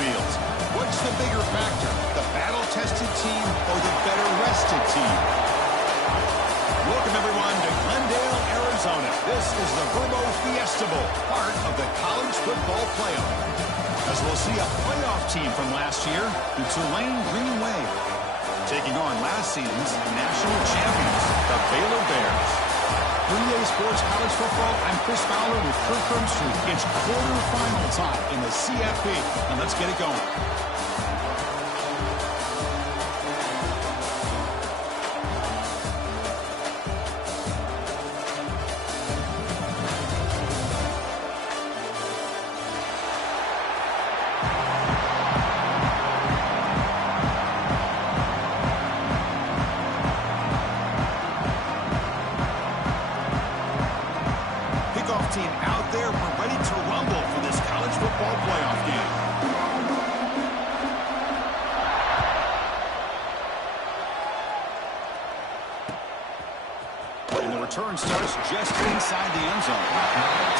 fields. What's the bigger factor, the battle-tested team or the better-rested team? Welcome, everyone, to Glendale, Arizona. This is the Verbo Fiesta Bowl, part of the college football playoff. As we'll see a playoff team from last year, the Tulane Green Wave, taking on last season's national champions, the Baylor Bears. 3A Sports College Football, I'm Chris Fowler with Kirk Hermstreet. It's quarterfinal time in the CFP, and let's get it going. Team out there, we're ready to rumble for this college football playoff game. And the return starts just inside the end zone.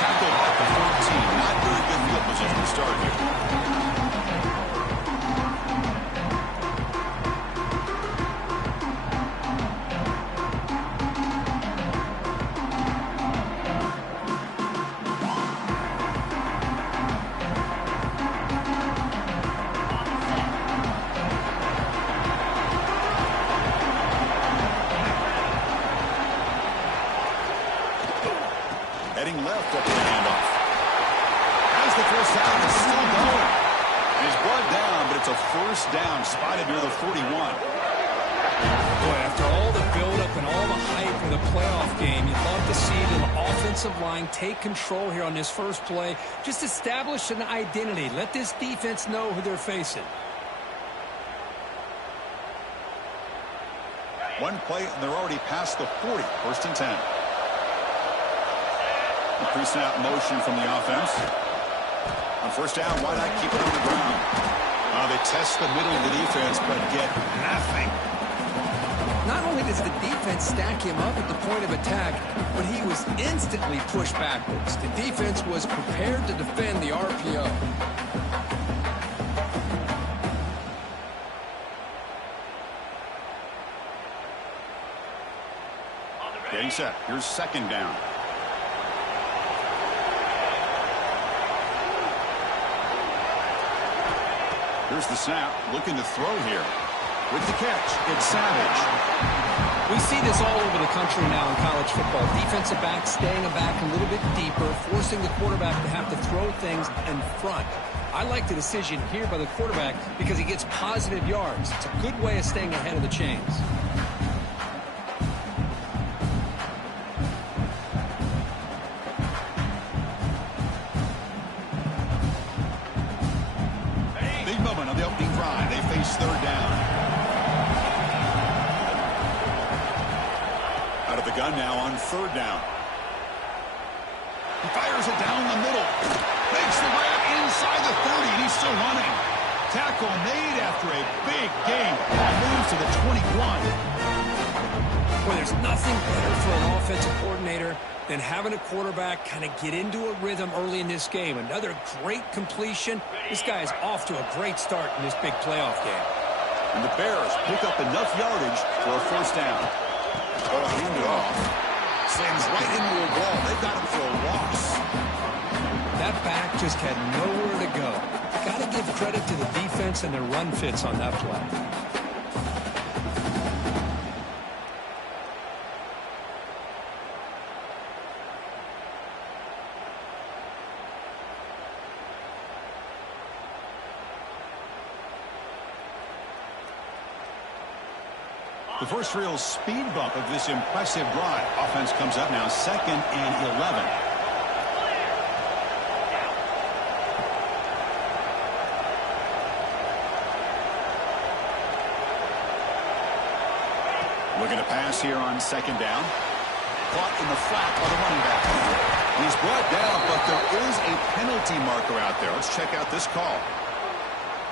Tackled at the 14. Not very good field position to start here. Heading left up the handoff. As the first down is still going. And he's brought down, but it's a first down spotted near the 41. Boy, after all the buildup and all the hype for the playoff game, you'd love to see the offensive line take control here on this first play. Just establish an identity. Let this defense know who they're facing. One play, and they're already past the 40. First and 10. Pre-snap motion from the offense. On first down, why not keep it on the ground? They test the middle of the defense, but get nothing. Not only does the defense stack him up at the point of attack, but he was instantly pushed backwards. The defense was prepared to defend the RPO. Getting set. Here's second down. Here's the snap, looking to throw here. With the catch, it's Savage. We see this all over the country now in college football. Defensive backs staying back a little bit deeper, forcing the quarterback to have to throw things in front. I like the decision here by the quarterback because he gets positive yards. It's a good way of staying ahead of the chains. Third down. Out of the gun now on third down. He fires it down the middle. Makes the grab inside the 30, and he's still running. Tackle made after a big gain. Ball moves to the 21. Well, there's nothing better for an offensive coordinator than having a quarterback kind of get into a rhythm early in this game. Another great completion. This guy is off to a great start in this big playoff game. And the Bears pick up enough yardage for a first down. Oh, hand it off. Sends right into a wall. They got him for a loss. That back just had nowhere to go. Got to give credit to the defense and their run fits on that play. The first real speed bump of this impressive drive. Offense comes up now, 2nd and 11. Looking to pass here on second down. Caught in the flat by the running back. He's brought down, but there is a penalty marker out there. Let's check out this call.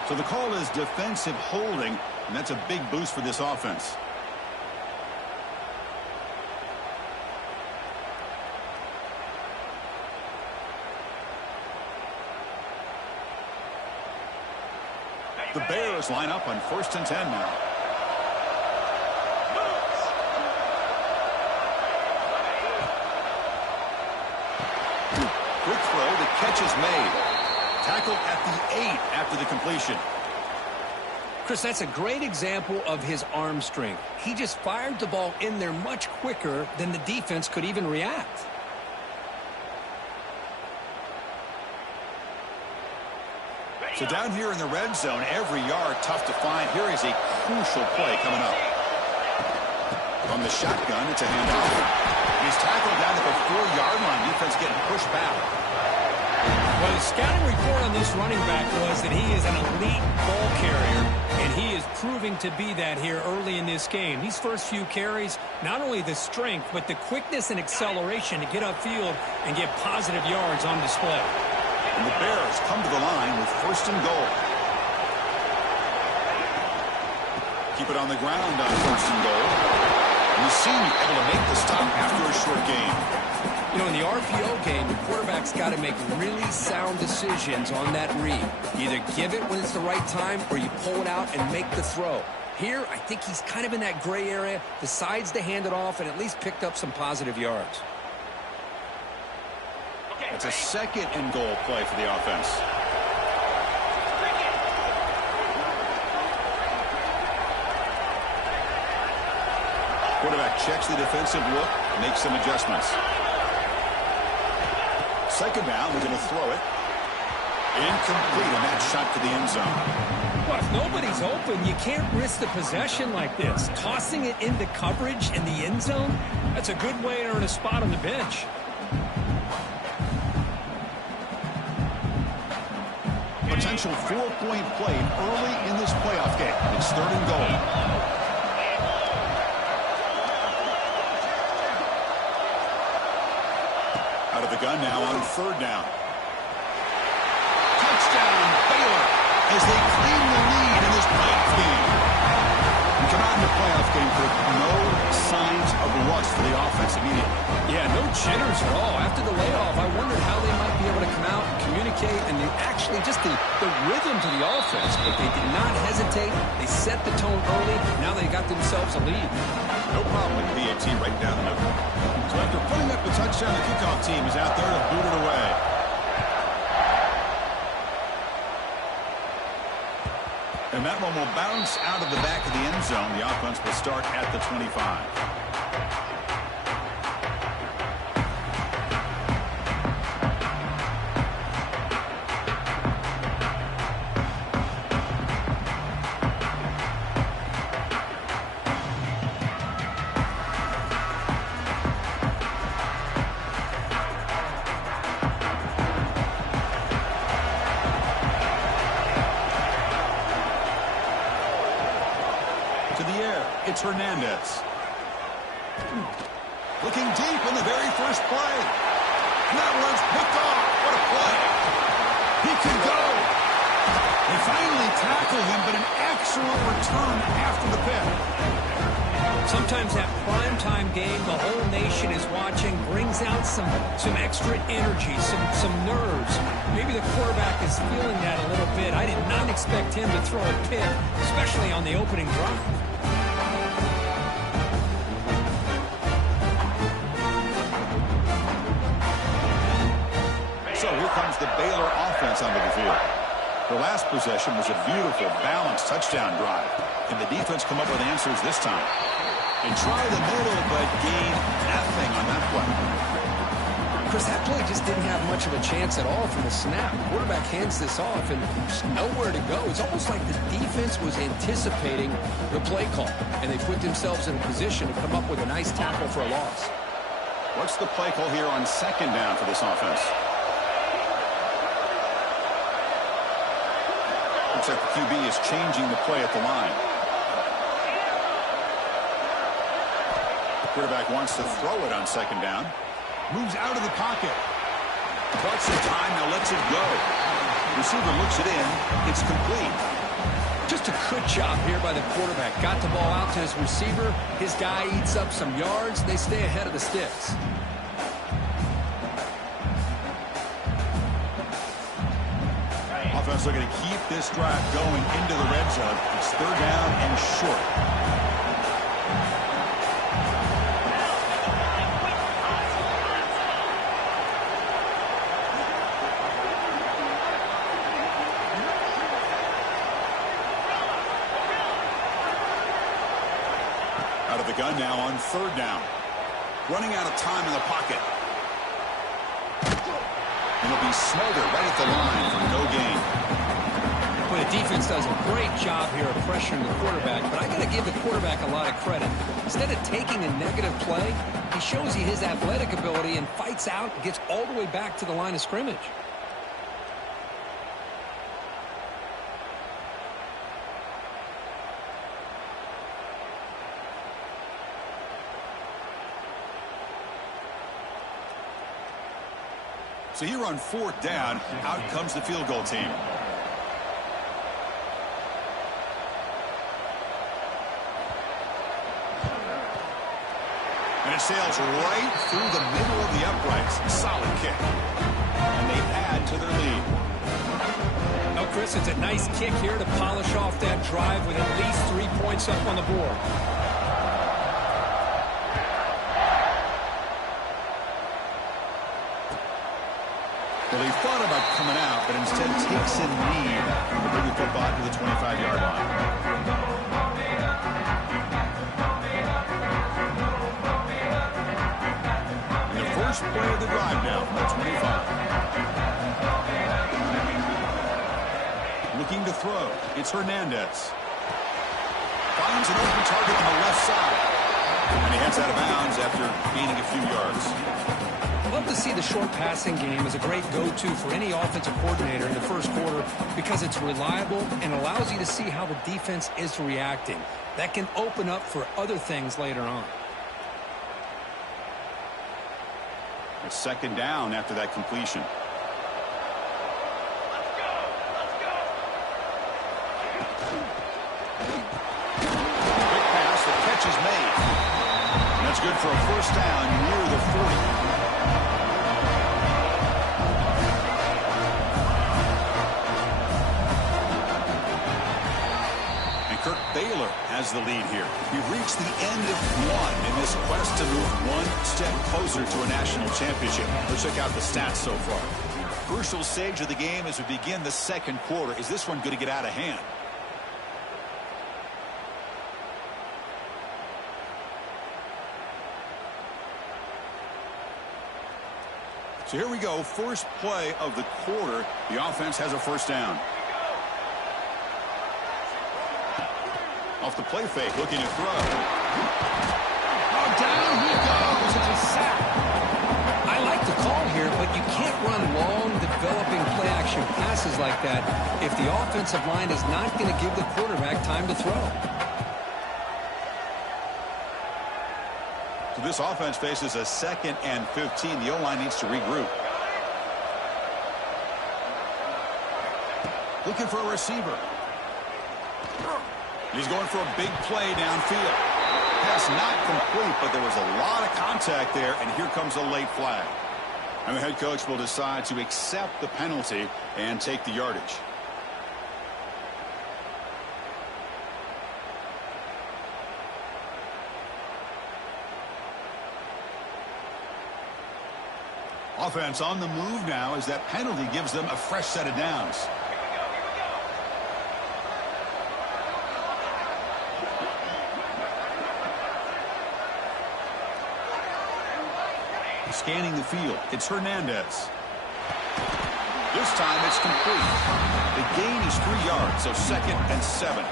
So the call is defensive holding, and that's a big boost for this offense. The Bears line up on 1st and 10 now. Quick throw. The catch is made. Tackle at the 8 after the completion. Chris, that's a great example of his arm strength. He just fired the ball in there much quicker than the defense could even react. So down here in the red zone, every yard tough to find. Here is a crucial play coming up. From the shotgun, it's a handoff. He's tackled down at the 4-yard line. Defense getting pushed back. Well, the scouting report on this running back was that he is an elite ball carrier, and he is proving to be that here early in this game. These first few carries, not only the strength, but the quickness and acceleration to get upfield and get positive yards on display. And the Bears come to the line with 1st and goal. Keep it on the ground on 1st and goal. And the senior able to make the stop after a short gain. You know, in the RPO game, the quarterback's got to make really sound decisions on that read. You either give it when it's the right time or you pull it out and make the throw. Here, I think he's kind of in that gray area, decides to hand it off and at least picked up some positive yards. It's a 2nd and goal play for the offense. Quarterback checks the defensive look, makes some adjustments. 2nd down, we're going to throw it. Incomplete, and that shot to the end zone. Well, if nobody's open, you can't risk the possession like this. Tossing it into coverage in the end zone, that's a good way to earn a spot on the bench. Potential 4-point play early in this playoff game. It's 3rd and goal. Out of the gun now on 3rd down. Touchdown, Baylor, as they claim the lead in this playoff game. We come out in the playoff game for no signs of rust for the offense immediately. Yeah, no jitters at all. After the layoff, I wondered how they might be able to come out and communicate and actually just the rhythm to the offense. But they did not hesitate. They set the tone early. Now they got themselves a lead. No problem with PAT right down the middle. So after putting up the touchdown, the kickoff team is out there to boot it away. And that one will bounce out of the back of the end zone. The offense will start at the 25. It's Hernandez. Looking deep in the very first play. And that one's picked off. What a play. He can go. They finally tackle him, but an excellent return after the pick. Sometimes that primetime game, the whole nation is watching, brings out some extra energy, some nerves. Maybe the quarterback is feeling that a little bit. I did not expect him to throw a pick, especially on the opening drive. So here comes the Baylor offense onto the field. The last possession was a beautiful, balanced touchdown drive. Can the defense come up with answers this time? They try the middle, but gain nothing on that play. Chris, that play just didn't have much of a chance at all from the snap. The quarterback hands this off, and there's nowhere to go. It's almost like the defense was anticipating the play call, and they put themselves in a position to come up with a nice tackle for a loss. What's the play call here on 2nd down for this offense? Looks like the QB is changing the play at the line. The quarterback wants to throw it on 2nd down. Moves out of the pocket. Bought some time, now lets it go. Receiver looks it in. It's complete. Just a good job here by the quarterback. Got the ball out to his receiver. His guy eats up some yards. They stay ahead of the sticks. Offense Browns looking to keep this drive going into the red zone. It's third down and short. Out of the gun now on third down. Running out of time in the pocket. And it'll be Smolder right at the line for no gain. Well, the defense does a great job here of pressuring the quarterback, but I got to give the quarterback a lot of credit. Instead of taking a negative play, he shows you his athletic ability and fights out and gets all the way back to the line of scrimmage. So here on fourth down, out comes the field goal team. And it sails right through the middle of the uprights. Solid kick. And they add to their lead. Oh, Chris, it's a nice kick here to polish off that drive with at least 3 points up on the board. Well, he thought about coming out, but instead takes a knee to bring the football to the 25-yard line. And the first play of the drive now from the 25. Looking to throw. It's Hernandez. Finds an open target on the left side. And he heads out of bounds after gaining a few yards. Love to see the short passing game as a great go-to for any offensive coordinator in the first quarter because it's reliable and allows you to see how the defense is reacting. That can open up for other things later on. A second down after that completion. Quick pass, the catch is made. And that's good for a first down near the 40. Baylor has the lead here. We've reached the end of one in this quest to move one step closer to a national championship. Let's check out the stats so far. Crucial stage of the game as we begin the second quarter. Is this one going to get out of hand? So here we go. First play of the quarter. The offense has a first down. Off the play fake, looking to throw. Oh, down he goes. It's a sack. I like the call here, but you can't run long, developing play-action passes like that if the offensive line is not going to give the quarterback time to throw. So this offense faces a 2nd and 15. The O-line needs to regroup. Looking for a receiver. He's going for a big play downfield. Pass not complete, but there was a lot of contact there, and here comes a late flag. And the head coach will decide to accept the penalty and take the yardage. Offense on the move now as that penalty gives them a fresh set of downs. Scanning the field. It's Hernandez. This time it's complete. The gain is 3 yards, so 2nd and 7.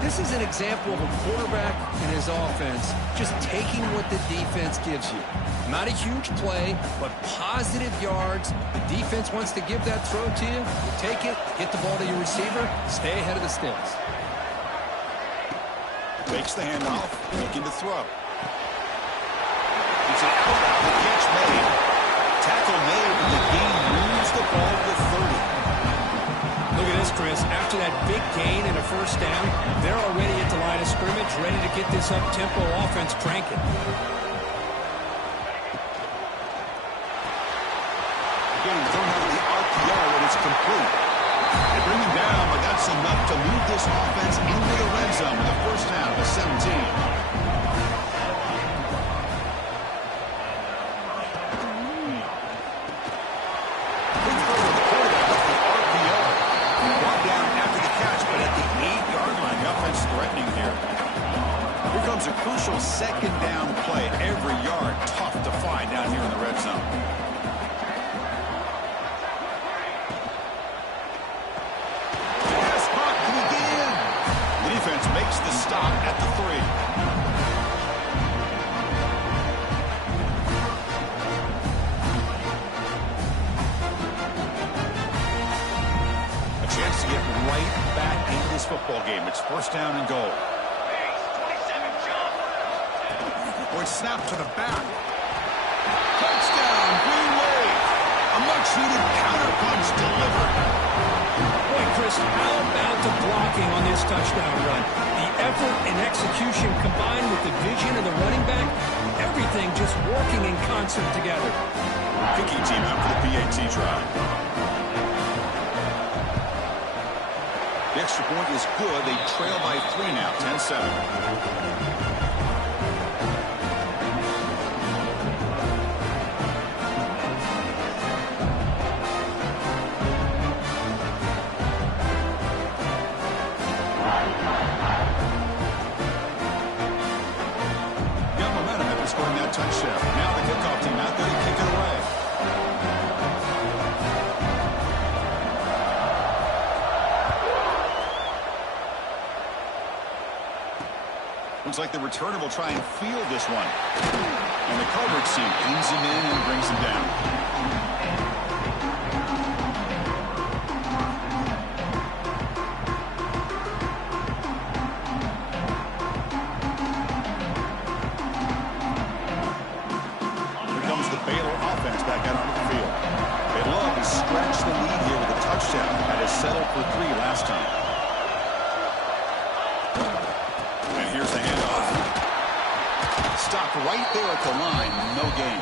This is an example of a quarterback and his offense just taking what the defense gives you. Not a huge play, but positive yards. The defense wants to give that throw to you. You take it, get the ball to your receiver, stay ahead of the sticks. Takes the handoff, looking to throw. It's an out, the catch made. Tackle made, but the gain moves the ball to 30. Look at this, Chris. After that big gain and a first down, they're already at the line of scrimmage, ready to get this up-tempo offense cranking. Again, thrown out of the RPO, and it's complete. They bring him down, but that's enough to move this offense into the red zone with a first down of 17. A crucial second down play. Every yard tough to find down here in the red zone. Pass caught. Can he get in? The defense makes the stop at the 3. A chance to get right back into this football game. It's first down and goal. Snap to the back. Touchdown, Green Wave. A much-needed counterpunch delivered. Boy, Chris, how about the blocking on this touchdown run? The effort and execution combined with the vision of the running back, everything just working in concert together. Kicking team out for the PAT drive. The extra point is good. They trail by 3 now, 10-7. Touchdown. Now the kickoff team out there to kick it away. Looks like the returner will try and field this one. And the coverage team pins him in and brings him down. Baylor offense back out onto the field. They love to stretch the lead here with a touchdown. Had us settled for 3 last time. And here's the handoff. Stopped right there at the line. No gain.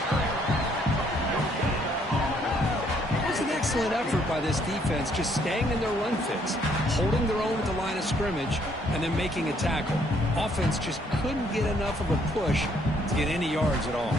It was an excellent effort by this defense, just staying in their run fits, holding their own at the line of scrimmage, and then making a tackle. Offense just couldn't get enough of a push to get any yards at all.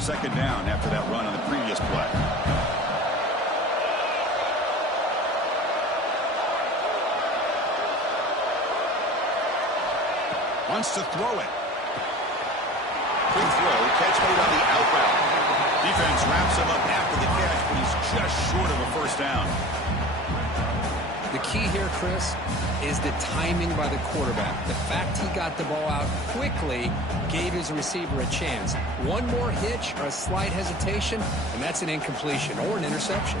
Second down after that run on the previous play. Wants to throw it. Quick throw, catch made on the outroute. Defense wraps him up after the catch, but he's just short of a first down. The key here, Chris, is the timing by the quarterback. The fact he got the ball out quickly gave his receiver a chance. One more hitch or a slight hesitation, and that's an incompletion or an interception.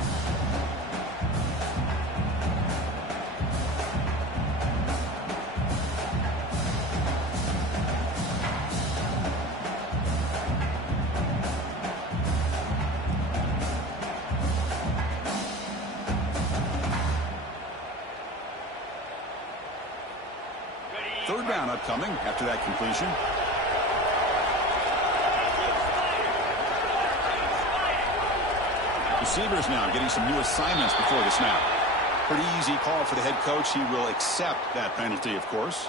Third down upcoming after that completion. Receivers now getting some new assignments before the snap. Pretty easy call for the head coach. He will accept that penalty, of course.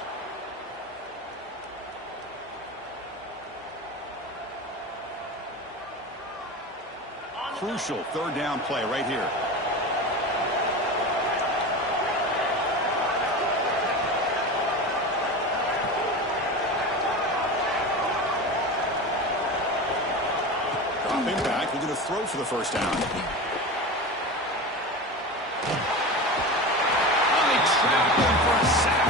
Crucial third down play right here. Dropping back, we're going to throw for the first down. Oh, they trapped him for a sack.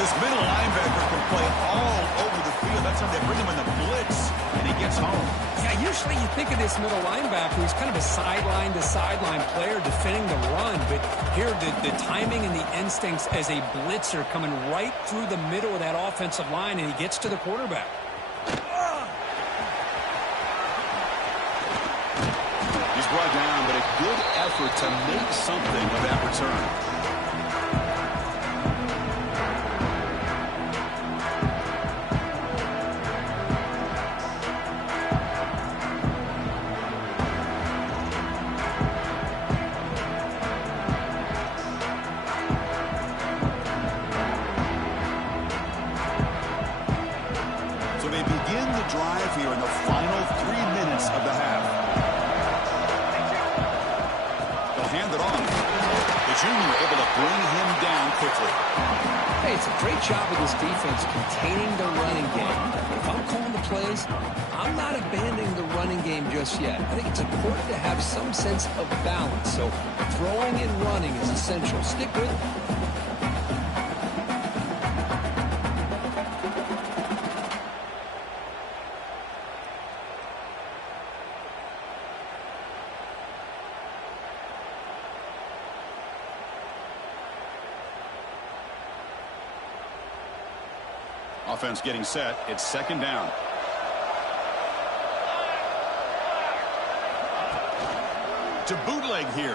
This middle linebacker can play all over the field. That's how they bring him in the blitz, and he gets home. Yeah, usually you think of this middle linebacker who's kind of a sideline-to-sideline player defending the run, but here the timing and the instincts as a blitzer coming right through the middle of that offensive line, and he gets to the quarterback. brought down, but a good effort to make something of that return. So they begin the drive here in the final 3 minutes of the half. They'll hand it on. The junior able to bring him down quickly. Hey, it's a great job of this defense containing the running game. But if I'm calling the plays, I'm not abandoning the running game just yet. I think it's important to have some sense of balance. So throwing and running is essential. Stick with it. Offense getting set. It's second down. To bootleg here.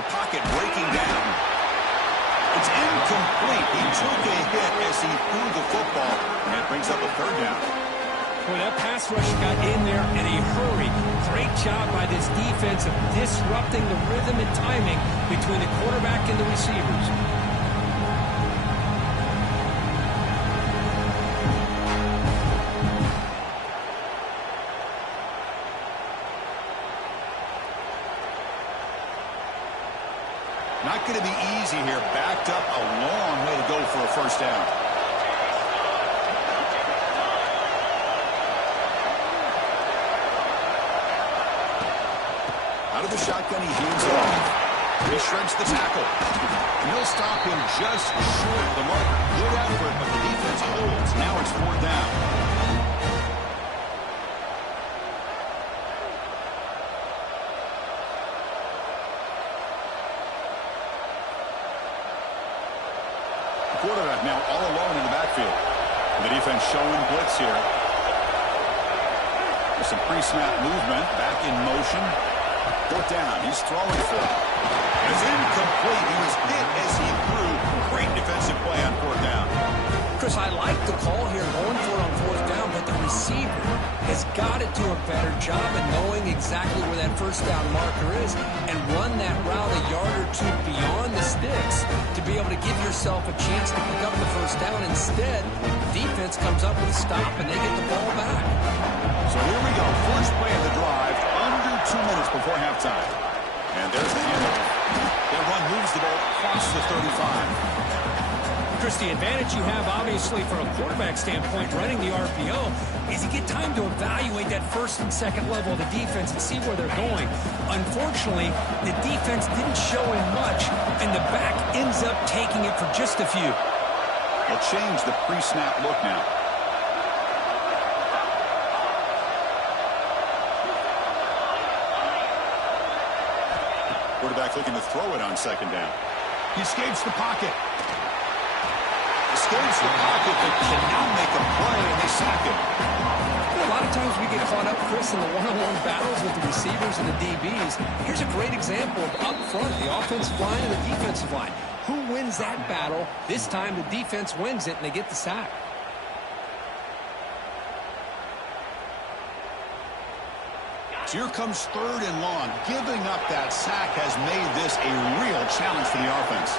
The pocket breaking down. It's incomplete. He took a hit as he threw the football, and it brings up a third down. Boy, that pass rush got in there in a hurry. Great job by this defense of disrupting the rhythm and timing between the quarterback and the receivers. Not going to be easy here. Backed up a long way to go for a first down. Out of the shotgun, he hands it off. He shreds the tackle. And he'll stop him just short of the mark. Good effort, but the defense holds. Now it's fourth down. Quarterback now all alone in the backfield. The defense showing blitz here. There's some pre-snap movement. Back in motion. Fourth down. He's throwing for it. It's incomplete. He was hit as he threw. Great defensive play on fourth down. Chris, I like the call here going for it on fourth down, but the receiver has got to do a better job of knowing exactly where that first down marker is and run that route a yard or two beyond the sticks to be able to give yourself a chance to pick up the first down. Instead, defense comes up with a stop and they get the ball back. So here we go. First play of the drive, under 2 minutes before halftime. And there's the handoff. That run moves the ball across the 35. Chris, the advantage you have, obviously, from a quarterback standpoint, running the RPO, is you get time to evaluate that first and second level of the defense and see where they're going. Unfortunately, the defense didn't show him much, and the back ends up taking it for just a few. They'll change the pre-snap look now. Quarterback looking to throw it on second down. He escapes the pocket. Escapes the pocket, but cannot make a play, and they sack him. A lot of times we get caught up, Chris, in the one-on-one battles with the receivers and the DBs. Here's a great example of up front, the offensive line and the defensive line. Who wins that battle? This time the defense wins it, and they get the sack. So here comes third and long. Giving up that sack has made this a real challenge for the offense.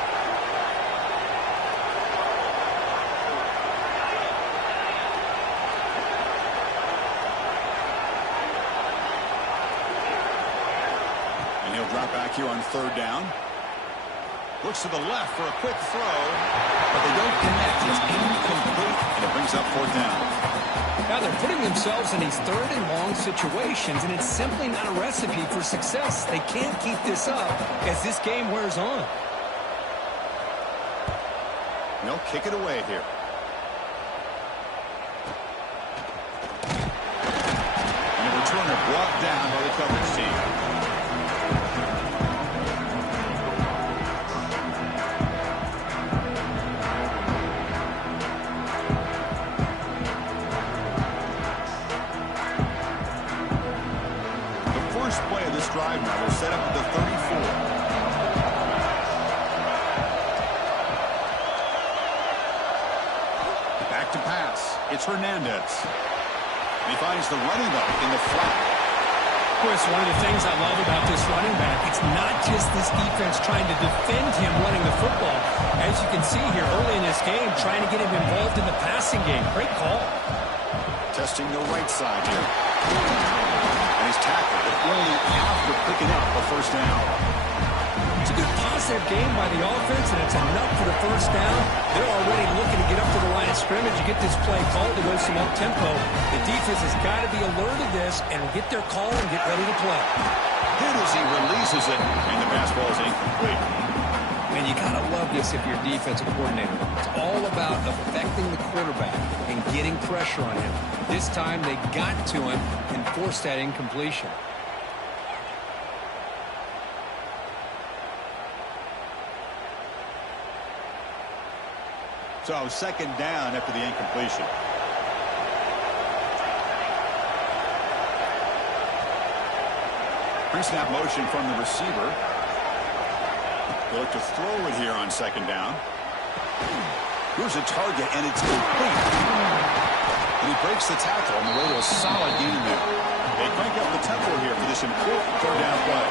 And he'll drop back here on third down. Looks to the left for a quick throw, but they don't connect. It's incomplete, and it brings up fourth down. Now they're putting themselves in these third and long situations, and it's simply not a recipe for success. They can't keep this up as this game wears on. They'll kick it away here. And the returner brought down by the coverage team. Drive now back to pass. It's Hernandez. He finds the running back in the flat. Chris, one of the things I love about this running back, it's not just this defense trying to defend him running the football. As you can see here early in this game, trying to get him involved in the passing game. Great call. Testing the right side here. And he's tackled only after picking up a first down. It's a good positive game by the offense, and it's enough for the first down. They're already looking to get up to the line of scrimmage. You get this play called to go some up-tempo. The defense has got to be alert of this and get their call and get ready to play. Hit as he releases it, and the pass ball is incomplete. And you got to love this if you're a defensive coordinator. It's all about affecting the quarterback and getting pressure on him. This time they got to him and forced that incompletion. So second down after the incompletion. Pre-snap motion from the receiver. They look to throw it here on second down. Here's a target, and it's complete. And he breaks the tackle on the way to a solid gain there. They crank up the tempo here for this important third down play.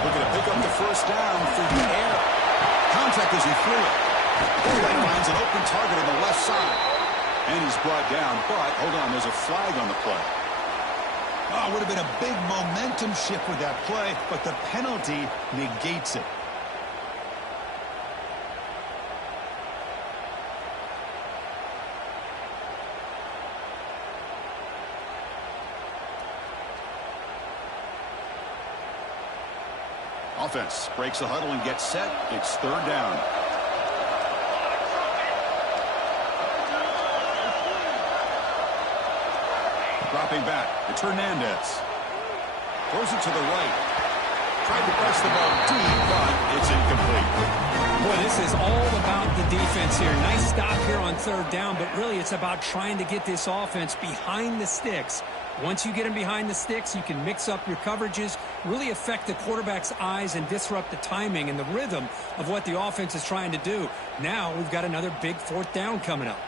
Looking to pick up the first down through the air. Contact as he threw it. Fullback finds an open target on the left side. And he's brought down, but hold on, there's a flag on the play. Oh, it would have been a big momentum shift with that play, but the penalty negates it. Offense breaks the huddle and gets set. It's third down. Dropping back. It's Hernandez. Throws it to the right. Tried to press the ball deep, but it's incomplete. Boy, this is all about the defense here. Nice stop here on third down, but really it's about trying to get this offense behind the sticks. Once you get them behind the sticks, you can mix up your coverages, really affect the quarterback's eyes and disrupt the timing and the rhythm of what the offense is trying to do. Now we've got another big fourth down coming up.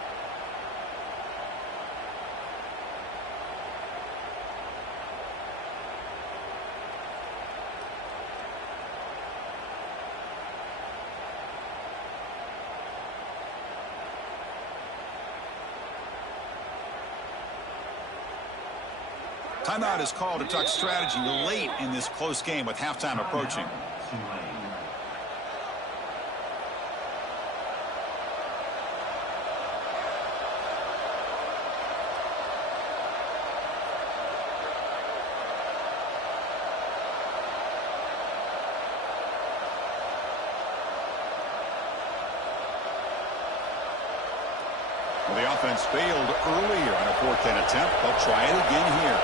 Timeout is called to talk strategy late in this close game with halftime approaching. Well, the offense failed earlier on a fourth down attempt. They'll try it again here.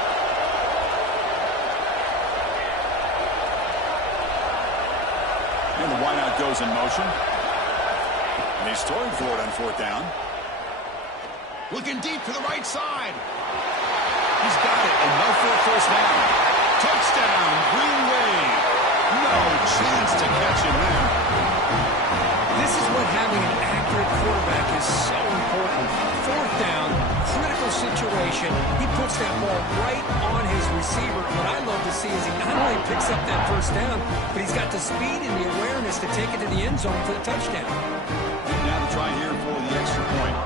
And the wideout goes in motion. And he's throwing for it on fourth down. Looking deep to the right side. He's got it, enough for a first down. Touchdown, Green Wave. No chance to catch him there. This is what having an accurate quarterback is so important. Fourth down, critical situation. He puts that ball right on his receiver. What I love to see is he not only picks up that first down, but he's got the speed and the awareness to take it to the end zone for the touchdown. Now to try here for the extra point.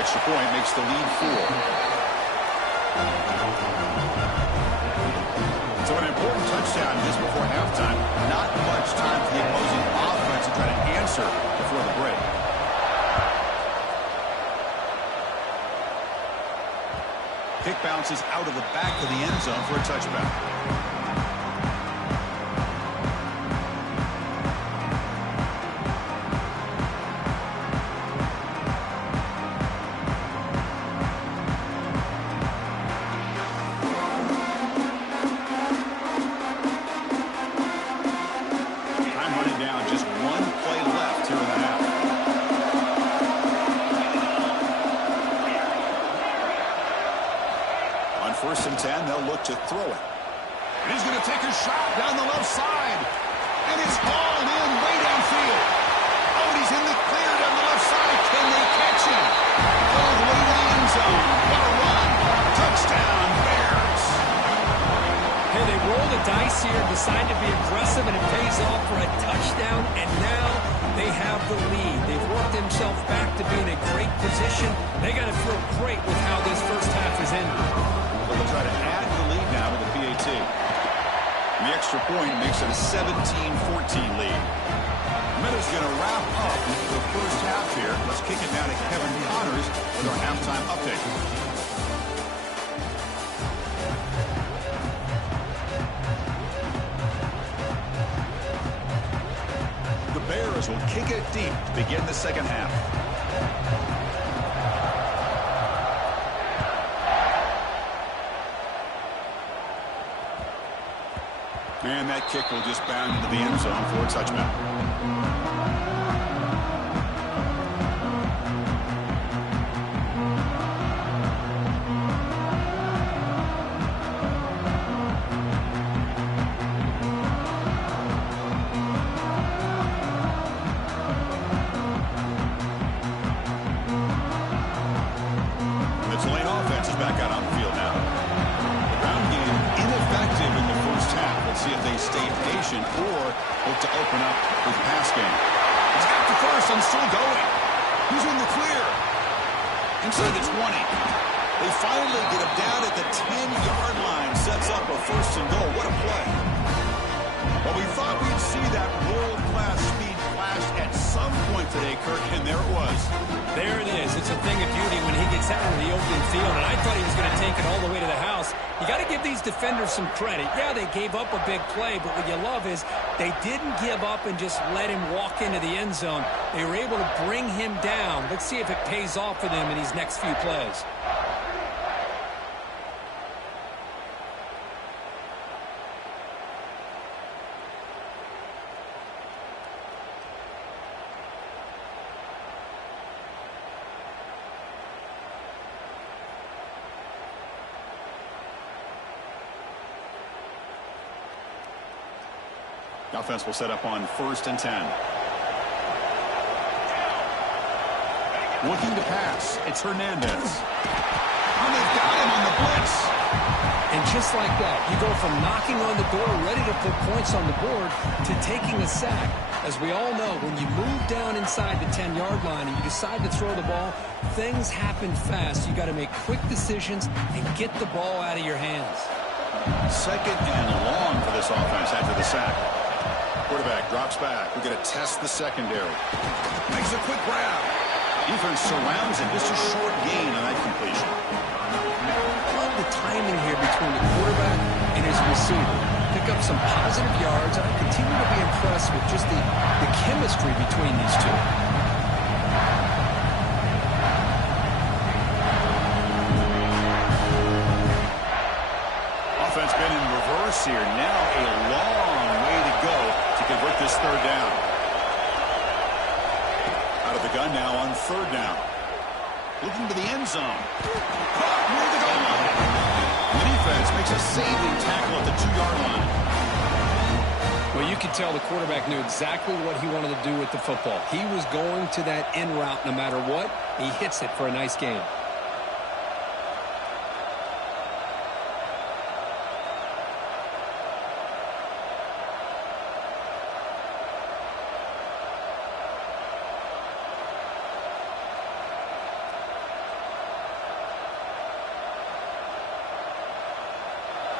Extra point makes the lead 4. So an important touchdown just before halftime. Not much time for the opposing offense to try to answer before the break. Kick bounces out of the back of the end zone for a touchback. First and 10, they'll look to throw it. And he's going to take a shot down the left side. And it's hauled in way downfield. Oh, and he's in the clear down the left side. Can they catch him? All the way to the end zone. What a run. Touchdown, Bears. Hey, they roll the dice here, decide to be aggressive, and it pays off for a touchdown, and now they have the lead. They've worked themselves back to be in a great position. They got to feel great with how this first half is ending. So they'll try to add to the lead now with the PAT. And the extra point makes it a 17-14 lead. Minutes going to wrap up the first half here. Let's kick it now to Kevin Connors with our halftime update. The Bears will kick it deep to begin the second half. And that kick will just bound into the end zone for a touchback. Still going. Who's in the clear? Inside the 20. They finally get him down at the 10-yard line. Sets up a first and goal. What a play. Well, we thought we'd see that world-class speed flash at some point today, Kirk, and there it was. There it is. It's a thing of beauty when he gets out of the open field, and I thought he was going to take it all the way to the house. You got to give these defenders some credit. Yeah, they gave up a big play, but what you love is they didn't give up and just let him walk into the end zone. They were able to bring him down. Let's see if it pays off for them in these next few plays. The offense will set up on 1st and 10. Looking to pass. It's Hernandez. And they've got him on the blitz. And just like that, you go from knocking on the door, ready to put points on the board, to taking a sack. As we all know, when you move down inside the 10-yard line and you decide to throw the ball, things happen fast. You got to make quick decisions and get the ball out of your hands. Second and long for this offense after the sack. Quarterback drops back. We're going to test the secondary. Makes a quick grab. Defense surrounds it. Just a short gain on that completion. Love the timing here between the quarterback and his receiver. Pick up some positive yards. I continue to be impressed with just the chemistry between these two. Offense been in reverse here. Now a long way to go to convert this third down. Out of the gun now on 3rd down. Looking to the end zone. Caught near the goal line. The defense makes a saving tackle at the 2-yard line. Well, you could tell the quarterback knew exactly what he wanted to do with the football. He was going to that in route no matter what. He hits it for a nice gain.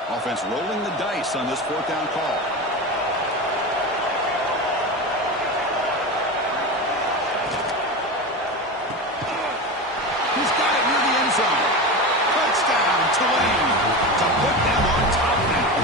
Offense rolling the dice on this 4th down call. He's got it near the end zone. Touchdown, Tulane, to put them on top now.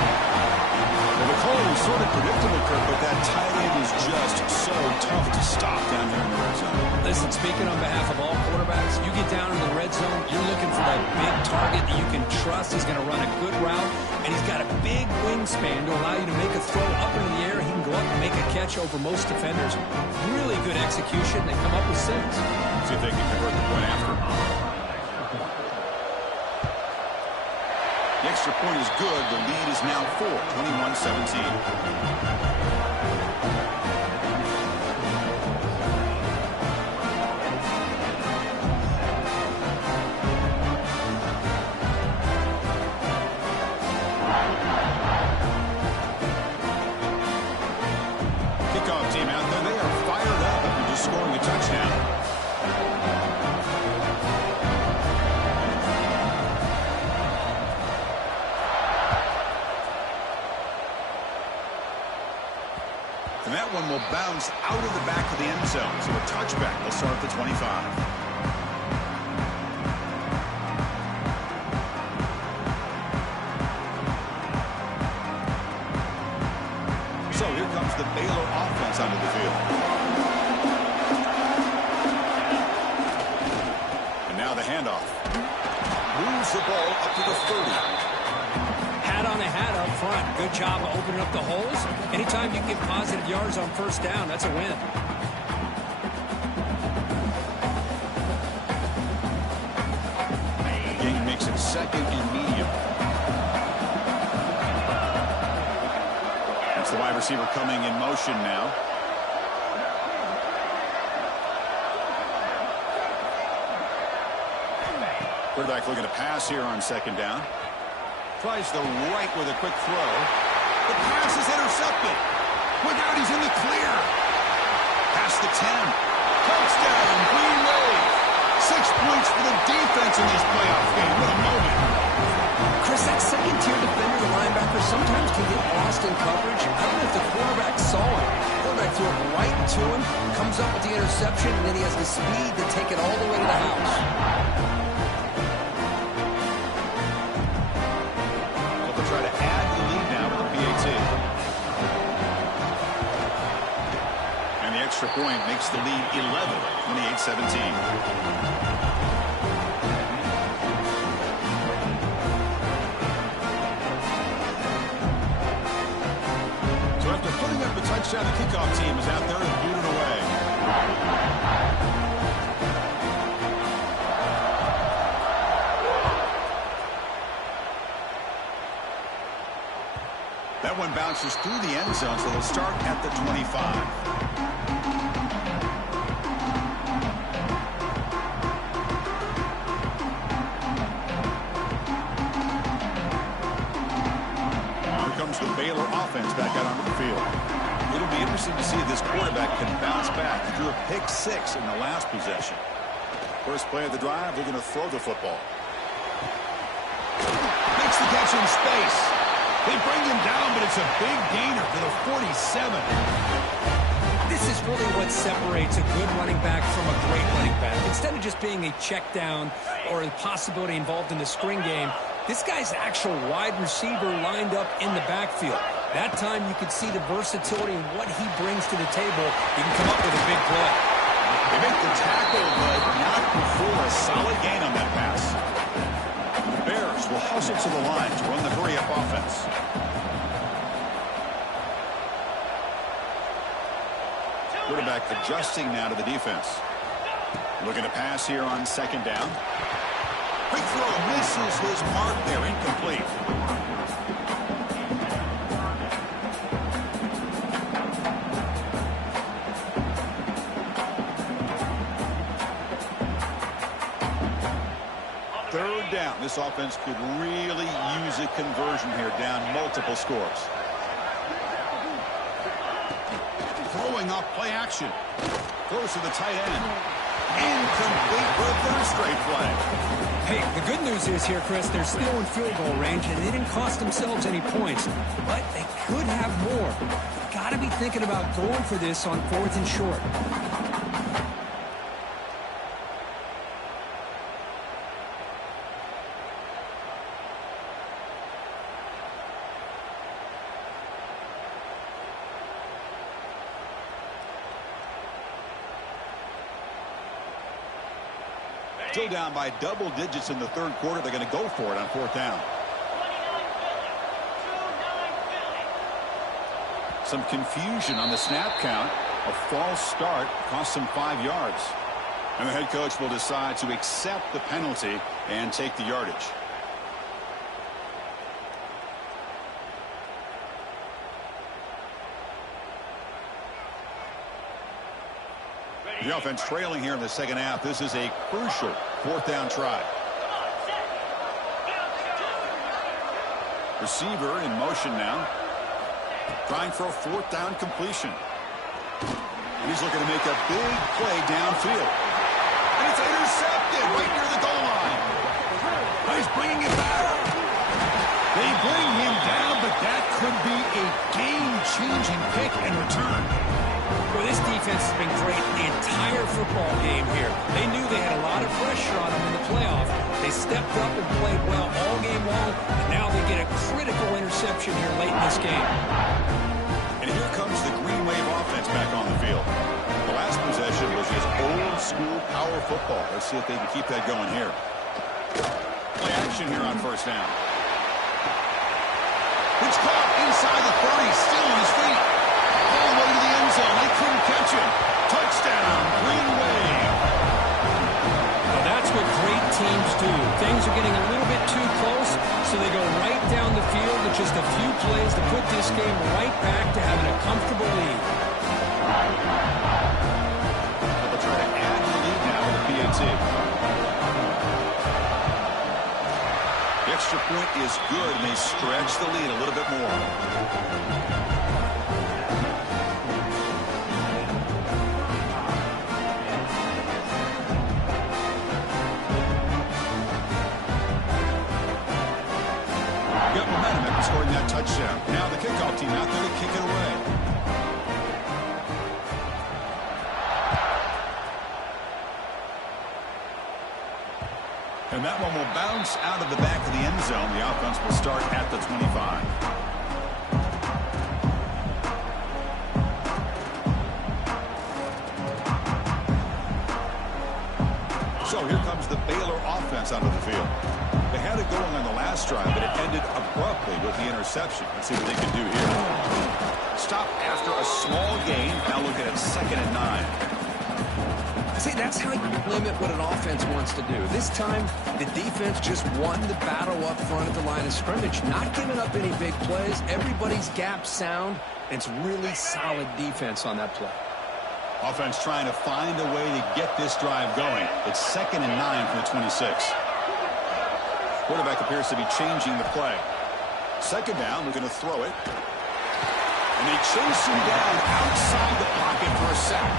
Well, the call was sort of predictable, Kirk, but that tight end is just so tough to stop down here in the red zone. Listen, speaking on behalf of all quarterbacks, you get down in the red zone, you're looking for that big target that you can trust. He's going to run a good route, and he's got a big wingspan to allow you to make a throw up into the air. He can go up and make a catch over most defenders. Really good execution. They come up with 6. See if they can convert the point after. The extra point is good. The lead is now 4, 21-17. And that one will bounce out of the back of the end zone. So a touchback will start at the 25. So here comes the Baylor offense onto the field. And now the handoff. Moves the ball up to the 30. Hat on a hat up front. Good job of opening up the holes. Anytime you get positive yards on first down, that's a win. Gain makes it second and medium. That's the wide receiver coming in motion now. Quarterback looking to pass here on second down. Tries the right with a quick throw. The pass is intercepted. Look out, he's in the clear. Past the 10. Touchdown, Green Wave. 6 points for the defense in this playoff game. What a moment. Chris, that second-tier defender, the linebacker, sometimes can get lost in coverage. I don't know if the quarterback saw it. The quarterback threw it right to him, comes up with the interception, and then he has the speed to take it all the way to the house. Try to add the lead now with the PAT. And the extra point makes the lead 11, 28-17. So after putting up a touchdown, the kickoff team is out there and booted away. That one bounces through the end zone, so they'll start at the 25. Here comes the Baylor offense back out onto the field. It'll be interesting to see if this quarterback can bounce back. He threw a pick 6 in the last possession. First play of the drive, they're going to throw the football. Makes the catch in space. They bring him down, but it's a big gainer to the 47. This is really what separates a good running back from a great running back. Instead of just being a check down or a possibility involved in the screen game, this guy's actual wide receiver lined up in the backfield. That time you could see the versatility and what he brings to the table. He can come up with a big play. They make the tackle, but not before a solid gain on that pass. Bears will hustle to the line to run the hurry-up offense. Quarterback adjusting now to the defense. Looking to pass here on second down. Quick throw misses his mark there, incomplete. Third down. This offense could really use a conversion here, down multiple scores. Throwing off play action. Throws to the tight end. Incomplete for a third straight play. Hey, the good news is here, Chris, they're still in field goal range, and they didn't cost themselves any points. But they could have more. You've got to be thinking about going for this on 4th and short. Still down by double digits in the third quarter. They're going to go for it on 4th down. Some confusion on the snap count. A false start cost them 5 yards. And the head coach will decide to accept the penalty and take the yardage. The offense trailing here in the second half. This is a crucial 4th down try. Receiver in motion now. Trying for a 4th down completion. And he's looking to make a big play downfield. And it's intercepted right near the goal line. He's bringing it back. They bring him down, but that could be a game-changing pick and return. Well, this defense has been great the entire football game here. They knew they had a lot of pressure on them in the playoff. They stepped up and played well all game long, and now they get a critical interception here late in this game. And here comes the Green Wave offense back on the field. The last possession was just old-school power football. Let's see if they can keep that going here. Play action here on first down. It's caught inside the 30, still on his feet. All the way to the end zone. They couldn't catch him. Touchdown, Green Wave. Well, that's what great teams do. Things are getting a little bit too close, so they go right down the field with just a few plays to put this game right back to having a comfortable lead. They'll try to add the lead now with a PAT. The extra point is good, and they stretch the lead a little bit more. Got momentum after scoring that touchdown. Now the kickoff team out there to kick it away. And that one will bounce out of the back of the end zone. The offense will start at the 25. So here comes the Baylor offense onto the field. They had it going on the last drive, but it ended abruptly with the interception. Let's see what they can do here. Stop after a small gain. Now looking at 2nd and 9. See, that's how you limit what an offense wants to do. This time, the defense just won the battle up front at the line of scrimmage, not giving up any big plays. Everybody's gap sound, and it's really solid defense on that play. Offense trying to find a way to get this drive going. It's 2nd and 9 from the 26. Quarterback appears to be changing the play. 2nd down, we're going to throw it. And they chase him down outside the pocket for a sack.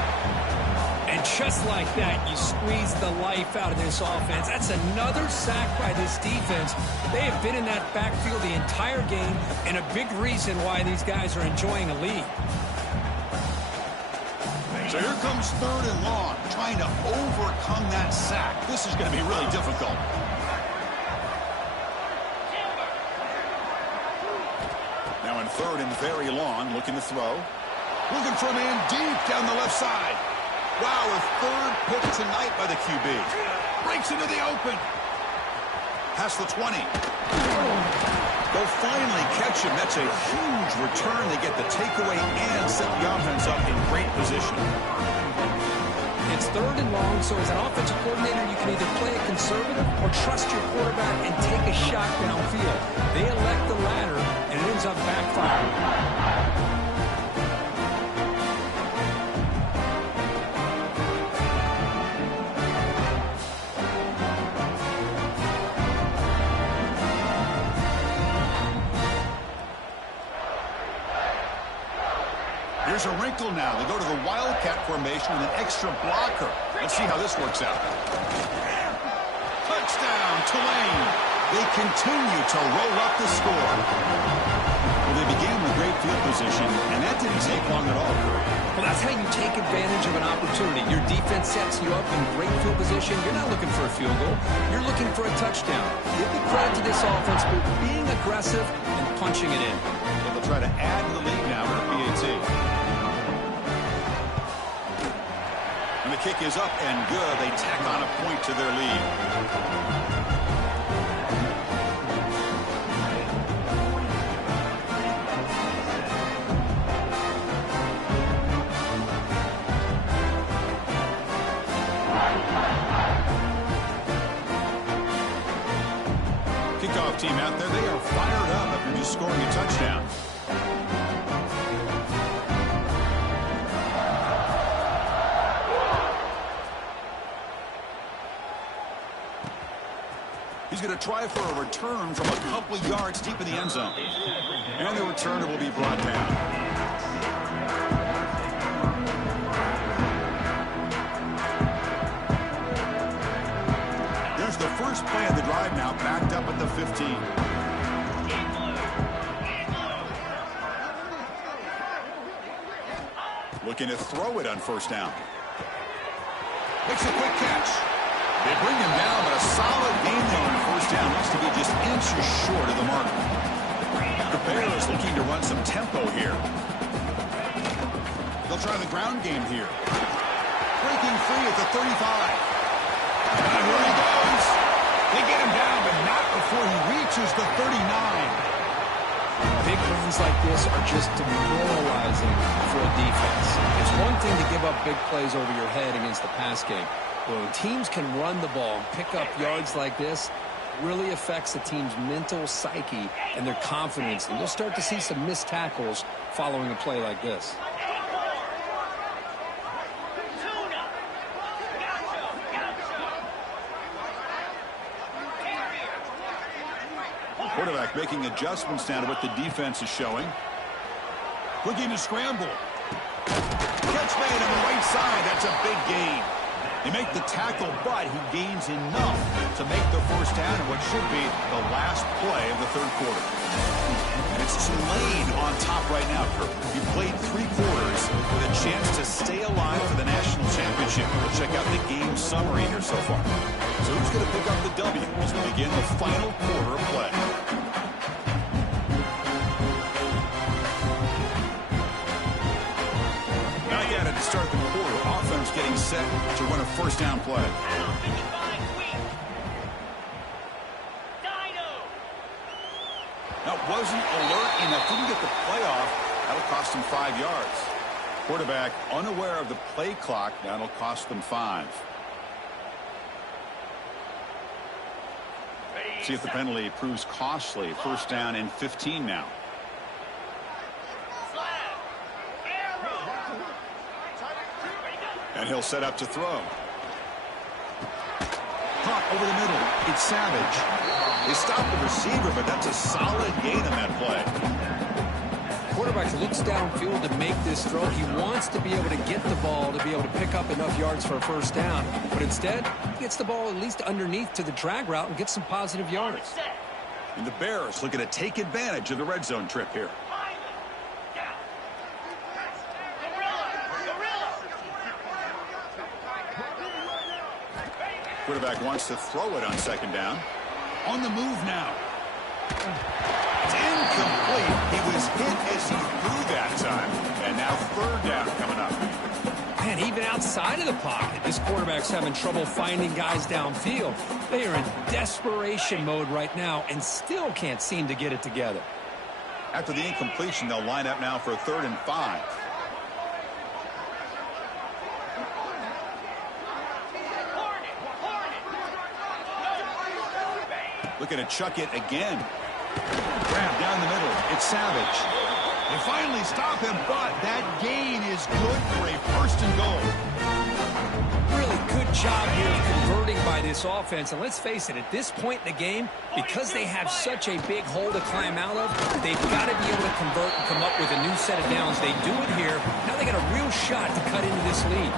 And just like that, you squeeze the life out of this offense. That's another sack by this defense. They have been in that backfield the entire game, and a big reason why these guys are enjoying a lead. So here comes 3rd and long, trying to overcome that sack. This is going to be really difficult. Now in 3rd and very long, looking to throw. Looking for a man deep down the left side. Wow, a 3rd pick tonight by the QB. Breaks into the open. Past the 20. They'll finally catch him. That's a huge return. They get the takeaway and set the offense up in great position. It's 3rd and long, so as an offensive coordinator, you can either play it conservative or trust your quarterback and take a shot downfield. They elect the latter, and it ends up backfiring. Here's a wrinkle now. They go to the Wildcat formation with an extra blocker. Let's see how this works out. Touchdown, Tulane. They continue to roll up the score. Well, they began with great field position, and that didn't take long at all. Well, that's how you take advantage of an opportunity. Your defense sets you up in great field position. You're not looking for a field goal. You're looking for a touchdown. Give the credit to this offense for being aggressive and punching it in. But they'll try to add to the lead now with a PAT. And the kick is up and good. They tack on a point to their lead. Kickoff team out there, they are fired up after just scoring a touchdown. He's going to try for a return from a couple of yards deep in the end zone. And the returner will be brought down. There's the first play of the drive now, backed up at the 15. Looking to throw it on first down. Makes a quick catch. They bring him down, but a solid game there on first down. Looks to be just inches short of the mark. The Bears looking to run some tempo here. They'll try the ground game here. Breaking free at the 35. And here he goes. They get him down, but not before he reaches the 39. Big runs like this are just demoralizing for a defense. It's one thing to give up big plays over your head against the pass game. But when teams can run the ball and pick up yards like this, it really affects the team's mental psyche and their confidence. And you'll start to see some missed tackles following a play like this. Quarterback making adjustments down to what the defense is showing. Looking to scramble. Catch made on the right side. That's a big gain. They make the tackle, but he gains enough to make the first down in what should be the last play of the third quarter. And it's Tulane on top right now, Kirk. He played 3 quarters with a chance to stay alive for the national championship. We'll check out the game summary here so far. So who's going to pick up the W as we begin the final quarter of play? Not yet at the start of the quarter. Offense getting set to run a first down play. That wasn't alert enough. Didn't get the play off. That'll cost him 5 yards. Quarterback unaware of the play clock. That'll cost them 5. See if the penalty proves costly. First down and 15 now. And he'll set up to throw. Caught over the middle. It's Savage. They stopped the receiver, but that's a solid gain on that play. Quarterback looks downfield to make this throw. He wants to be able to get the ball to be able to pick up enough yards for a first down. But instead, he gets the ball at least underneath to the drag route and gets some positive yards. And the Bears looking to take advantage of the red zone trip here. Quarterback wants to throw it on second down. On the move now. It's incomplete. He was hit as he threw that time. And now third down coming up. Man, even outside of the pocket, this quarterback's having trouble finding guys downfield. They are in desperation mode right now and still can't seem to get it together. After the incompletion, they'll line up now for a 3rd and 5. Looking to chuck it again. Grab down the middle. It's Savage. They finally stop him, but that gain is good for a 1st and goal. Really good job here converting by this offense. And let's face it, at this point in the game, because they have such a big hole to climb out of, they've got to be able to convert and come up with a new set of downs. They do it here. Now they got a real shot to cut into this lead.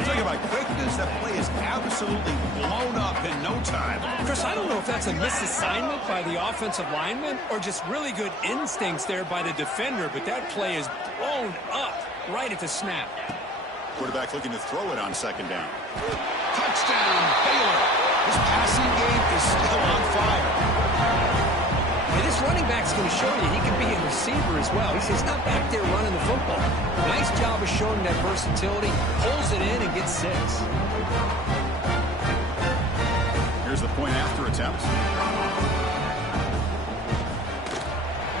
Talking about quickness, that play is absolutely blown up in no time. Chris, I don't know if that's a misassignment by the offensive lineman or just really good instincts there by the defender, but that play is blown up right at the snap. Quarterback looking to throw it on second down. Touchdown, Baylor. His passing game is still on fire. And this running back's going to show you he can be a receiver as well. He's not back there running the football. Nice job of showing that versatility. Pulls it in and gets 6. Here's the point after attempt.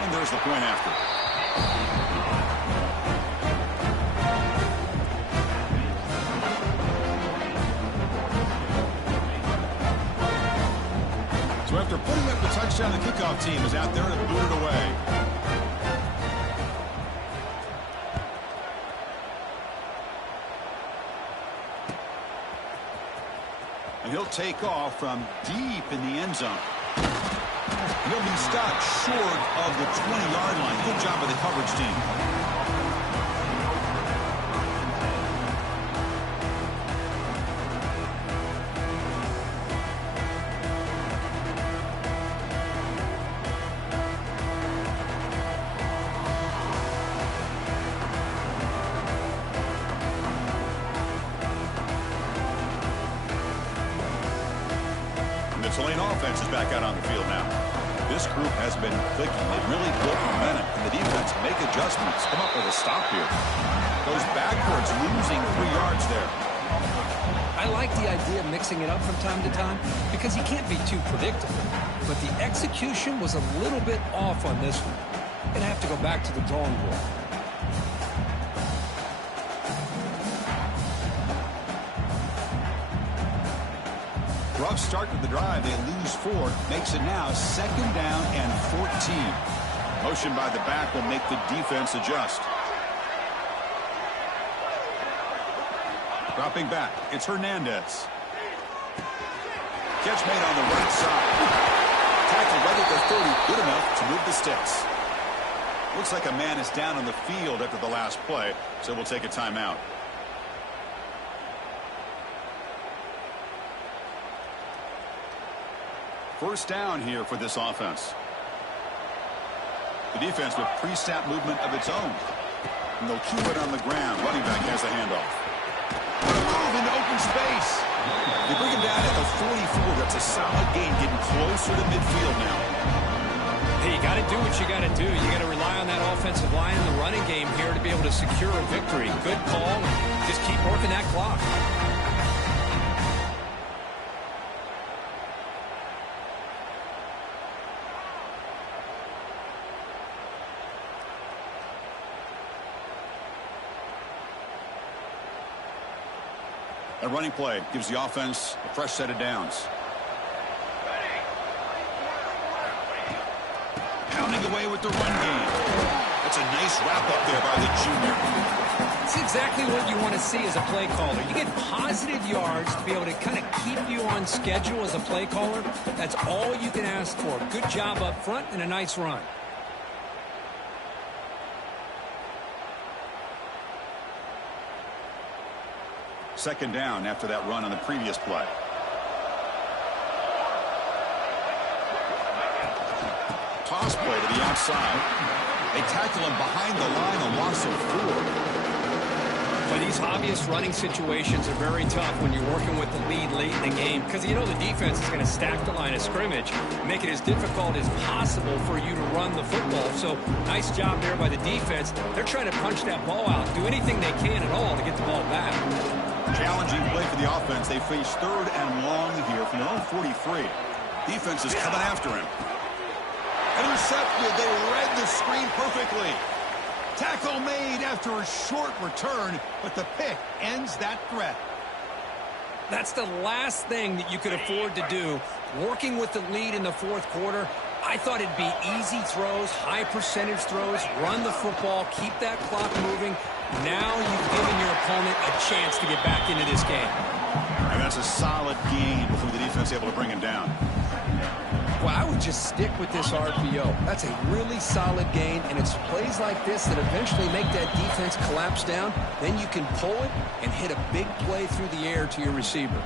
And there's the point after. So after putting up the touchdown, the kickoff team is out there to boot it away. And he'll take off from deep in the end zone. He'll be stopped short of the 20-yard line. Good job by the coverage team. The Tulane offense is back out on the field now. This group has been clicking. They've really built momentum. And the defense make adjustments. Come up with a stop here. Goes backwards, losing 3 yards there. I like the idea of mixing it up from time to time because you can't be too predictable. But the execution was a little bit off on this one. Going to have to go back to the drawing board. Rough start to the drive. They lose 4. Makes it now 2nd down and 14. Motion by the back will make the defense adjust. Dropping back. It's Hernandez. Catch made on the right side. Tackle right at the 30. Good enough to move the sticks. Looks like a man is down on the field after the last play, so we'll take a timeout. First down here for this offense. The defense with pre-snap movement of its own. And they'll keep it on the ground. Running back has the handoff. Move into open space. They bring him down at the 44. That's a solid gain, getting closer to midfield now. Hey, you got to do what you got to do. You got to rely on that offensive line in the running game here to be able to secure a victory. Good call. Just keep working that clock. A running play gives the offense a fresh set of downs. Pounding away with the run game. That's a nice wrap up there by the junior. It's exactly what you want to see as a play caller. You get positive yards to be able to kind of keep you on schedule as a play caller. That's all you can ask for. Good job up front and a nice run. Second down after that run on the previous play. Toss play to the outside. They tackle him behind the line, a loss of 4. But these obvious running situations are very tough when you're working with the lead late in the game because you know the defense is going to stack the line of scrimmage, make it as difficult as possible for you to run the football. So nice job there by the defense. They're trying to punch that ball out, do anything they can at all to get the ball back. Challenging play for the offense. They face 3rd and long here from their own 43. Defense is coming after him. Intercepted. They read the screen perfectly. Tackle made after a short return, but the pick ends that threat. That's the last thing that you could afford to do. Working with the lead in the 4th quarter, I thought it'd be easy throws, high percentage throws, run the football, keep that clock moving. Now you've given your opponent a chance to get back into this game. And that's a solid gain before the defense able to bring him down. Well, I would just stick with this RPO. That's a really solid gain, and it's plays like this that eventually make that defense collapse down. Then you can pull it and hit a big play through the air to your receiver.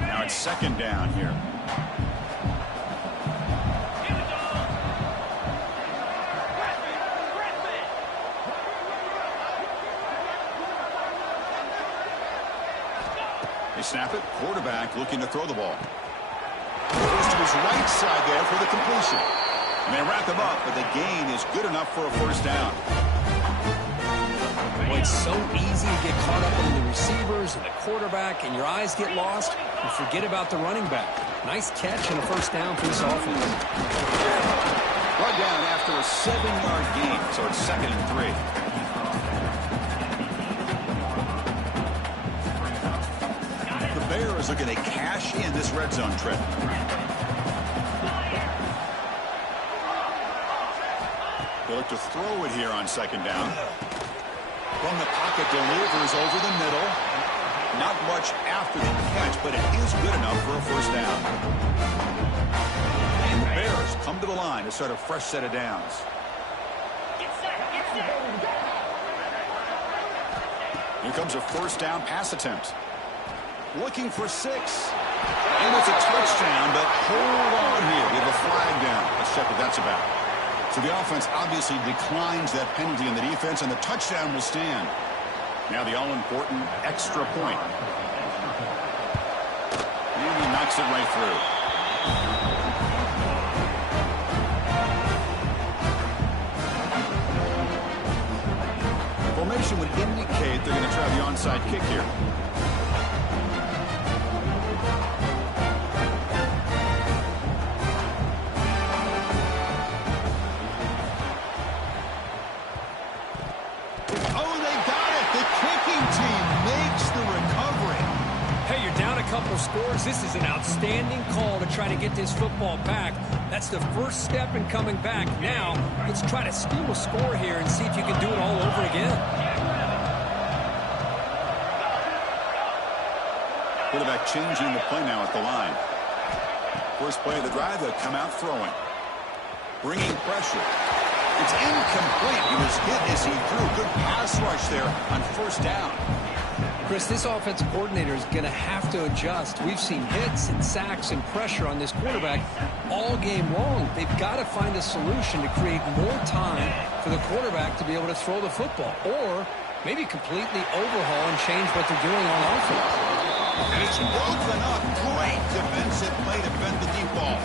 Now it's 2nd down here. They snap it. Quarterback looking to throw the ball. Goes to his right side there for the completion. And they wrap him up, but the gain is good enough for a 1st down. Boy, it's so easy to get caught up in the receivers and the quarterback, and your eyes get lost. You forget about the running back. Nice catch and a 1st down for this offense. Brought down after a 7-yard gain, so it's 2nd and 3. Bears are going to cash in this red zone trip. They look to throw it here on 2nd down. From the pocket, delivers over the middle. Not much after the catch, but it is good enough for a 1st down. And the Bears come to the line to start a fresh set of downs. Here comes a 1st down pass attempt. Looking for 6. And it's a touchdown, but hold on here. We have a flag down. Let's check what that's about. So the offense obviously declines that penalty in the defense, and the touchdown will stand. Now the all-important extra point. And He knocks it right through. Formation would indicate they're going to try the onside kick here. Oh, they got it. The kicking team makes the recovery. Hey, you're down a couple scores. This is an outstanding call to try to get this football back. That's the first step in coming back. Now, let's try to steal a score here and see if you can do it all over again. Quarterback changing the play now at the line. First play of the drive, they'll come out throwing. Bringing pressure. It's incomplete. He was hit as he threw. Good pass rush there on first down. Chris, this offensive coordinator is going to have to adjust. We've seen hits and sacks and pressure on this quarterback all game long. They've got to find a solution to create more time for the quarterback to be able to throw the football, or maybe completely overhaul and change what they're doing on offense. And it's broken up. Great defensive play to bend the deep ball.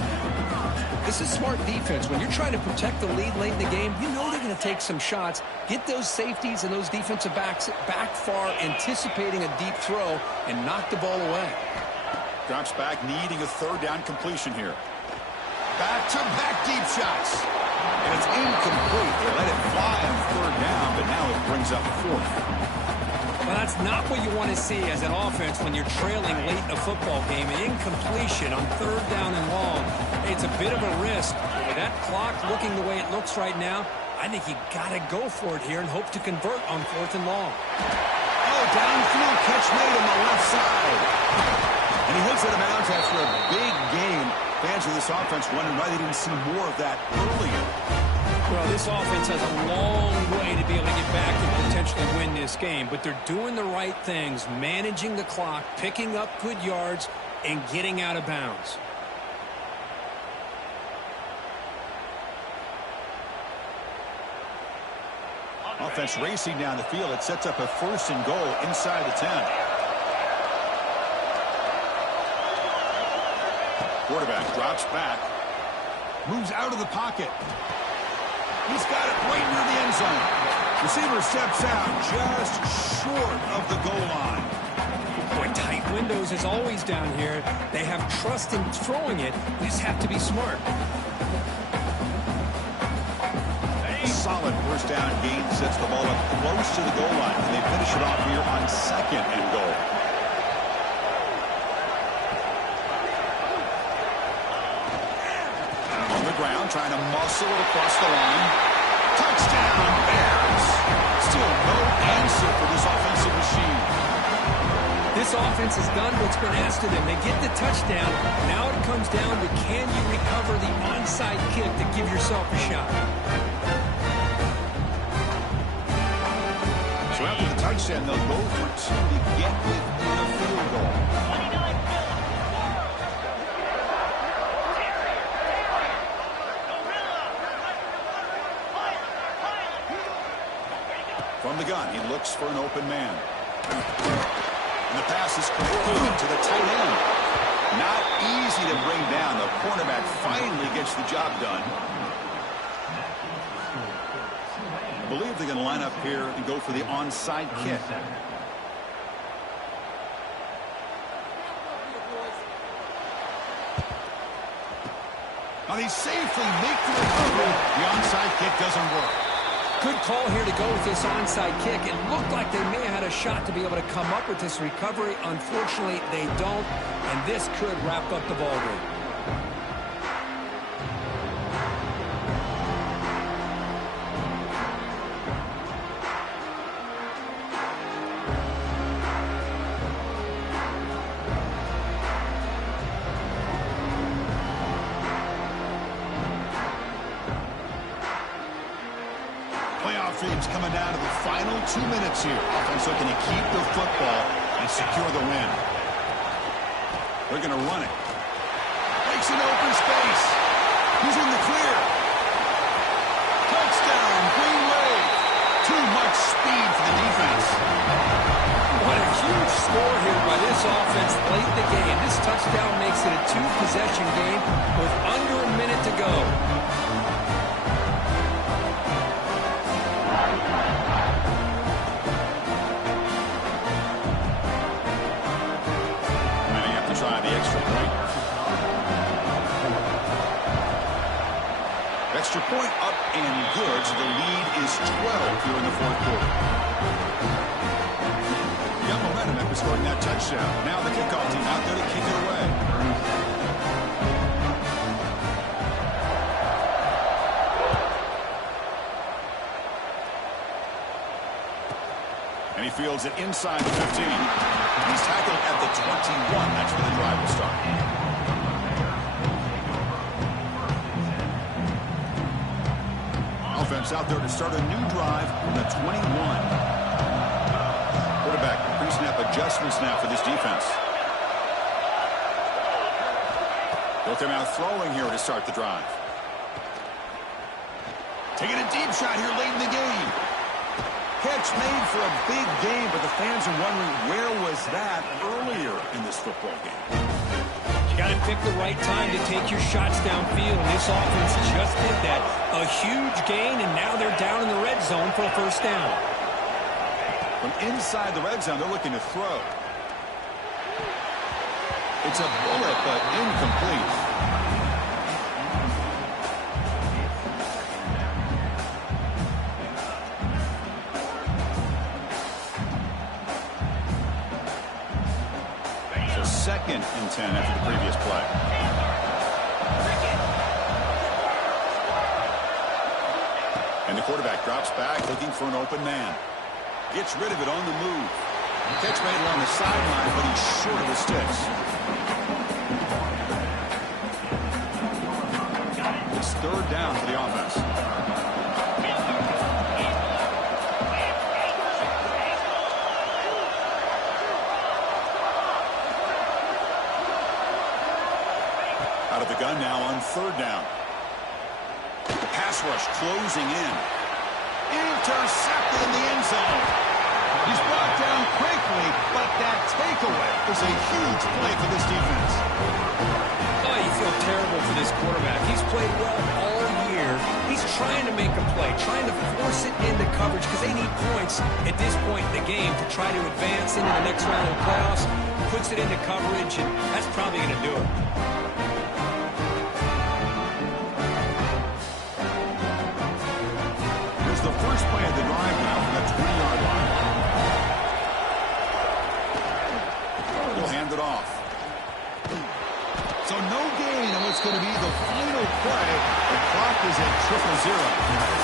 This is smart defense. When you're trying to protect the lead late in the game, you know they're going to take some shots, get those safeties and those defensive backs back far, anticipating a deep throw, and knock the ball away. Drops back, needing a third down completion here. Back-to-back deep shots. And it's incomplete. They let it fly on third down, but now it brings up fourth. Well, that's not what you want to see as an offense when you're trailing late in a football game. An incompletion on third down and long. Hey, it's a bit of a risk. But with that clock looking the way it looks right now, I think you got to go for it here and hope to convert on fourth and long. Oh, downfield catch made on the left side. And he hits it out of bounds after a big game. Fans of this offense wondering why they didn't see more of that earlier. Well, this offense has a long way to be able to get back and potentially win this game, but they're doing the right things, managing the clock, picking up good yards, and getting out of bounds. Offense racing down the field. It sets up a first and goal inside the 10. Quarterback drops back. Moves out of the pocket. He's got it right near the end zone. Receiver steps out just short of the goal line. Boy, tight windows is always down here. They have trust in throwing it. We just have to be smart. Solid first down gain sets the ball up close to the goal line. And they finish it off here on second and goal. On the ground, trying to muscle it across the line. Touchdown, Bears. Still no answer for this offensive machine. This offense has done what's been asked of them. They get the touchdown. Now it comes down to, can you recover the onside kick to give yourself a shot? So after the touchdown, they'll go for two to get within a field goal. From the gun, he looks for an open man. And the pass is complete to the tight end. Not easy to bring down. The cornerback finally gets the job done. I believe they're going to line up here and go for the onside kick. Now they safely make the recovery. The onside kick doesn't work. Good call here to go with this onside kick. It looked like they may have had a shot to be able to come up with this recovery. Unfortunately, they don't, and this could wrap up the ball game. Playoff dreams coming down to the final 2 minutes here. Offense looking to keep the football and secure the win. They're going to run it. Breaks an open space. He's in the clear. Touchdown, Green Wave. Too much speed for the defense. What a huge score here by by this offense late in the game. This touchdown makes it a two-possession game with under a minute to go. Try the extra point. Extra point up and good, so the lead is 12 here in the fourth quarter. Got momentum after scoring that touchdown. Now the kickoff team out there to kick it away. And he fields it inside the 15. He's tackled at the 21. That's where the drive will start. Offense out there to start a new drive on the 21. Quarterback, pre-snap adjustments now for this defense. They'll come out throwing here to start the drive. Taking a deep shot here late in the game. Catch made for a big game, but the fans are wondering where was that earlier in this football game. You got to pick the right time to take your shots downfield. This offense just did that. A huge gain, and now they're down in the red zone for a first down. From inside the red zone, they're looking to throw. It's a bullet, but incomplete. Second and 10 after the previous play. And the quarterback drops back looking for an open man. Gets rid of it on the move. Catch made along the sideline, but he's short of the sticks. It's third down for the offense. Out of the gun now on third down. The pass rush closing in. Intercepted in the end zone. He's brought down quickly, but that takeaway is a huge play for this defense. Oh, you feel terrible for this quarterback. He's played well all year. He's trying to make a play, trying to force it into coverage because they need points at this point in the game to try to advance into the next round of the playoffs. Puts it into coverage, and that's probably going to do it. The first play of the drive now from the 20-yard line. He'll hand it off. So no gain on what's going to be the final play. The clock is at 0-0.